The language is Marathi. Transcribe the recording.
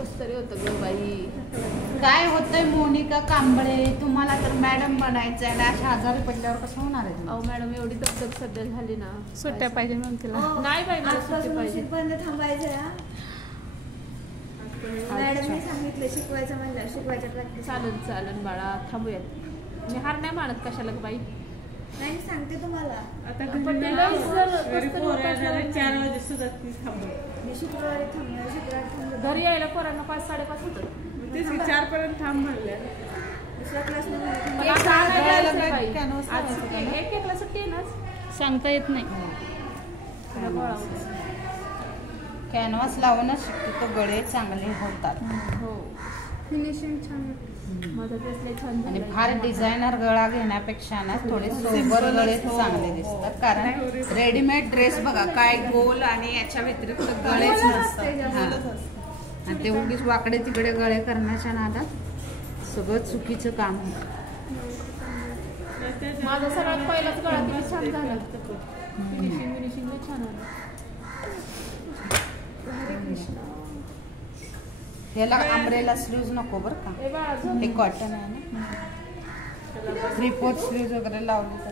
कस तरी होतं ग बाई. काय होतंय मोनिका कांबळे, तुम्हाला तर मॅडम बनायचं आहे. अशा आजारी पडल्यावर कसं होणार आहे? अहो मॅडम एवढी दगदग सध्या झाली ना. सुट्ट्या पाहिजे मग तिला. नाही बाई मला सुट्टी पाहिजे. मॅडमने सांगितलं शिकवायचं म्हणलं शिकवायच्या प्रॅक्टिस. चालन बाळा थांबूयात. मी हार नाही मानत कशाला बाई. नाही सांगते तुम्हाला आता पण ते लई जर कसं तरी 4 वाजे सुद्धा थांबलो. मी शुक्रवारी थांबलो. घरी यायला पोरांना 5-5:30 होतं. तेच 4 पर्यंत थांब म्हणल्या. दुसऱ्या क्लासमध्ये मला आता आणायला जायचं बाई. आज सुट्टी आहे. एकला सुट्टी आहे ना. सांगता येत नाही. कॅनव्हास लावूनच शक्यतो गळे चांगले होतात. हो फिनिशिंग छान. माझा ड्रेस लई छान आणि झालाय. फार डिझायनर गळा घेण्यापेक्षा ना थोडे सोबर गळे चांगले दिसतात. कारण रेडीमेड ड्रेस बघा काय गोल आणि याच्या व्यतिरिक्त गळेच नसतात. आणि ते उगीच वाकडे तिकडे गळे करण्याच्या नादात सगळं चुकीचं काम होतं. माझा सगळ्यात पहिलाच गळा किती छान झाला. फिनिशिंग लई छान आलं. ह्याला अम्ब्रेला स्लीव्ज नको बरं का. हे कॉटन आहे ना. 3/4 स्लीव्ज वगैरे लावली तर